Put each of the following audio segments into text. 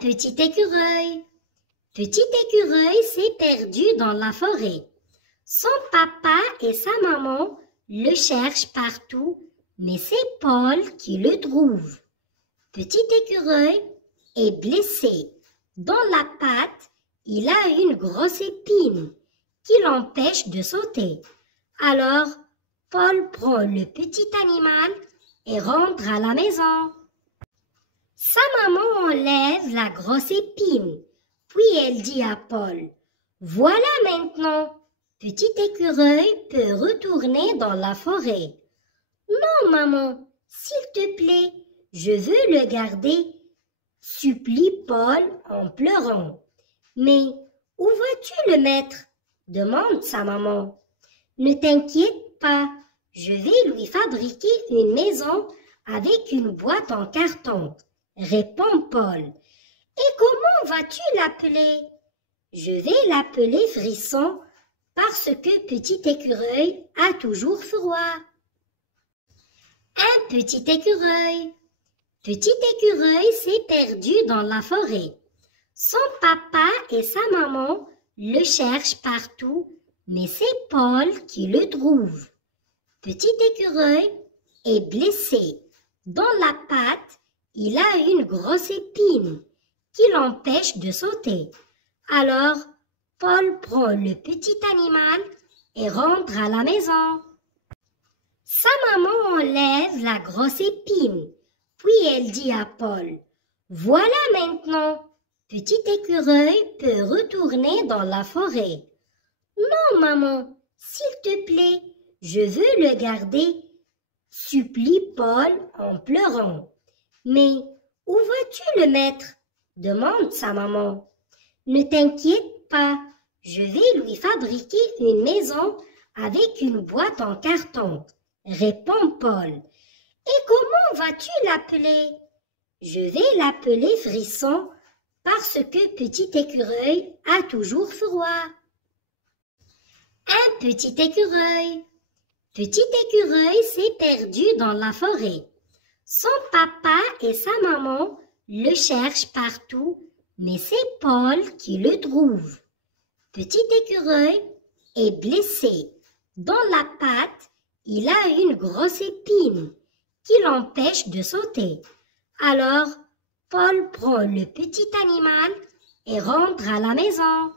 petit écureuil. Petit écureuil s'est perdu dans la forêt. Son papa et sa maman le cherchent partout, mais c'est Paul qui le trouve. Petit écureuil est blessé. Dans la patte, il a une grosse épine qui l'empêche de sauter. Alors, Paul prend le petit animal et rentre à la maison. Sa maman enlève la grosse épine, puis elle dit à Paul, « Voilà maintenant, petit écureuil peut retourner dans la forêt. »« Non, maman, s'il te plaît, je veux le garder, » supplie Paul en pleurant. « Mais où vas-tu le mettre ?» demande sa maman. « Ne t'inquiète pas, je vais lui fabriquer une maison avec une boîte en carton, » répond Paul. « Et comment vas-tu l'appeler ?»« Je vais l'appeler Frisson parce que petit écureuil a toujours froid. » Un petit écureuil. Petit écureuil s'est perdu dans la forêt. Son papa et sa maman le cherchent partout, mais c'est Paul qui le trouve. Petit écureuil est blessé. Dans la patte, il a une grosse épine qui l'empêche de sauter. Alors, Paul prend le petit animal et rentre à la maison. Sa maman enlève la grosse épine, puis elle dit à Paul, « Voilà maintenant, petit écureuil peut retourner dans la forêt. »« Non, maman, s'il te plaît, je veux le garder, » supplie Paul en pleurant. « Mais où vas-tu le mettre ?» demande sa maman. « Ne t'inquiète pas, je vais lui fabriquer une maison avec une boîte en carton, » répond Paul. « Et comment vas-tu l'appeler ? » Je vais l'appeler Frisson parce que petit écureuil a toujours froid. Un petit écureuil. Petit écureuil s'est perdu dans la forêt. Son papa et sa maman le cherchent partout, mais c'est Paul qui le trouve. Petit écureuil est blessé. Dans la patte, il a une grosse épine qui l'empêche de sauter. Alors, Paul prend le petit animal et rentre à la maison.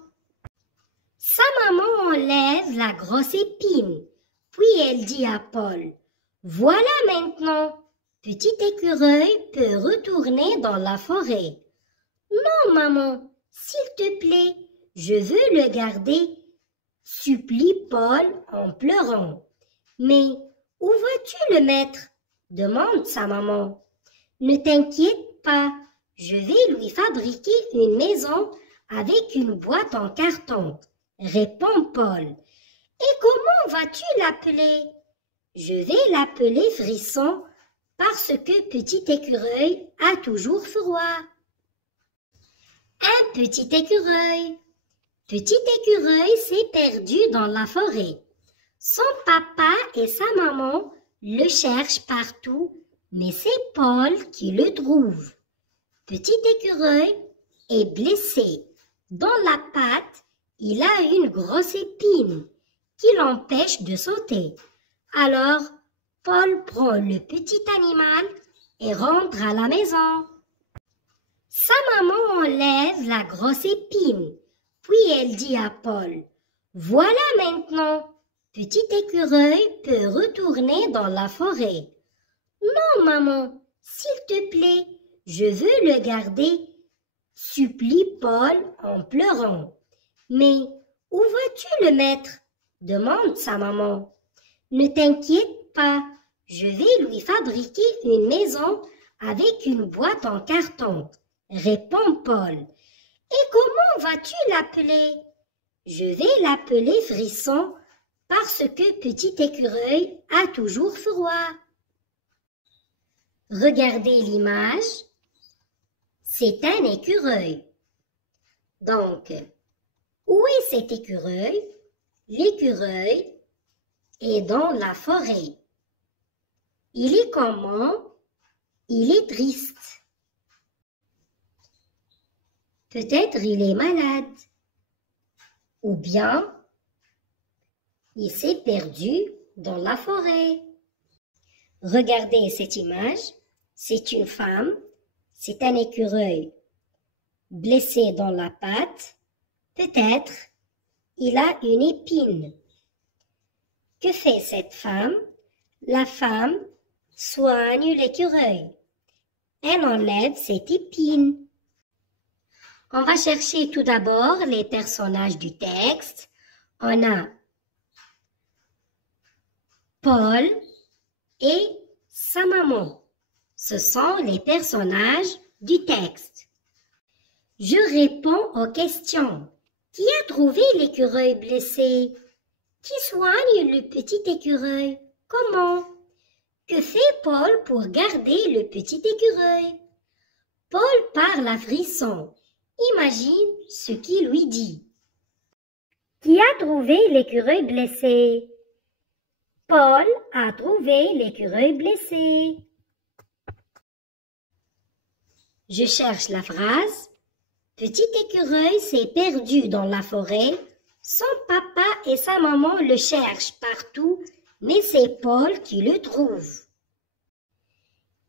Sa maman enlève la grosse épine, puis elle dit à Paul, « Voilà maintenant, petit écureuil peut retourner dans la forêt. »« Non, maman, s'il te plaît, je veux le garder, » supplie Paul en pleurant. « Mais où vas-tu le mettre ?» demande sa maman. « Ne t'inquiète pas, je vais lui fabriquer une maison avec une boîte en carton, » répond Paul. « Et comment vas-tu l'appeler ? » Je vais l'appeler Frisson parce que petit écureuil a toujours froid. Un petit écureuil. Petit écureuil s'est perdu dans la forêt. Son papa et sa maman le cherchent partout, mais c'est Paul qui le trouve. Petit écureuil est blessé. Dans la patte, il a une grosse épine qui l'empêche de sauter. Alors, Paul prend le petit animal et rentre à la maison. Sa maman enlève la grosse épine, puis elle dit à Paul, « Voilà maintenant, petit écureuil peut retourner dans la forêt. »« Non, maman, s'il te plaît, je veux le garder, » supplie Paul en pleurant. « Mais où vas-tu le mettre ?» demande sa maman. « Ne t'inquiète pas, je vais lui fabriquer une maison avec une boîte en carton, » répond Paul. « Et comment vas-tu l'appeler ? » Je vais l'appeler Frisson parce que petit écureuil a toujours froid. Regardez l'image. C'est un écureuil. Donc, où est cet écureuil? L'écureuil est dans la forêt. Il est comment? Il est triste. Peut-être il est malade. Ou bien, il s'est perdu dans la forêt. Regardez cette image. C'est une femme. C'est un écureuil blessé dans la patte. Peut-être il a une épine. Que fait cette femme? La femme soigne l'écureuil. Elle enlève cette épine. On va chercher tout d'abord les personnages du texte. On a Paul et sa maman. Ce sont les personnages du texte. Je réponds aux questions. Qui a trouvé l'écureuil blessé? Qui soigne le petit écureuil? Comment? Que fait Paul pour garder le petit écureuil? Paul parle à Frisson. Imagine ce qu'il lui dit. Qui a trouvé l'écureuil blessé? Paul a trouvé l'écureuil blessé. Je cherche la phrase. Petit écureuil s'est perdu dans la forêt. Son papa et sa maman le cherchent partout, mais c'est Paul qui le trouve.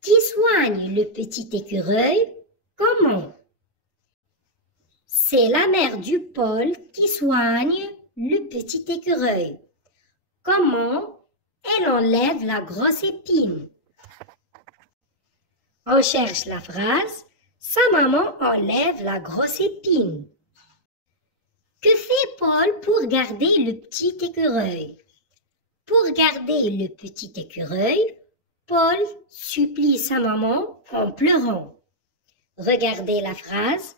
Qui soigne le petit écureuil? Comment? C'est la mère du Paul qui soigne le petit écureuil. Comment? Elle enlève la grosse épine. On cherche la phrase. Sa maman enlève la grosse épine. Que fait Paul pour garder le petit écureuil? Pour garder le petit écureuil, Paul supplie sa maman en pleurant. Regardez la phrase.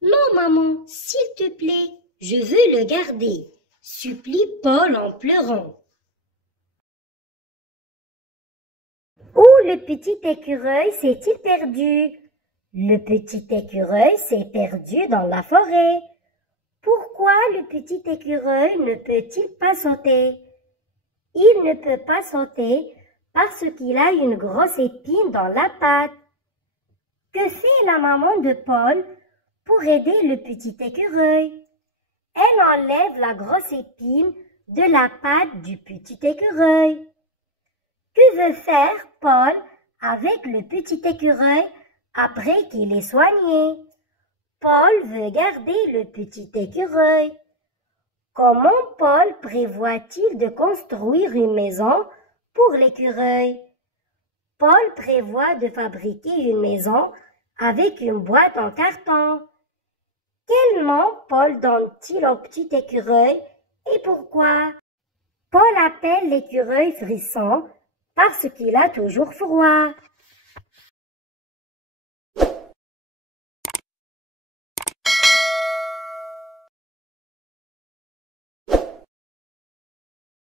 Non, maman, s'il te plaît, je veux le garder, supplie Paul en pleurant. Où le petit écureuil s'est-il perdu? Le petit écureuil s'est perdu dans la forêt. Pourquoi le petit écureuil ne peut-il pas sauter? Il ne peut pas sauter parce qu'il a une grosse épine dans la patte. Que fait la maman de Paul pour aider le petit écureuil? Elle enlève la grosse épine de la patte du petit écureuil. Que veut faire Paul avec le petit écureuil après qu'il est soigné? Paul veut garder le petit écureuil. Comment Paul prévoit-il de construire une maison pour l'écureuil? Paul prévoit de fabriquer une maison avec une boîte en carton. Quel nom Paul donne-t-il au petit écureuil et pourquoi? Paul appelle l'écureuil Frisson parce qu'il a toujours froid.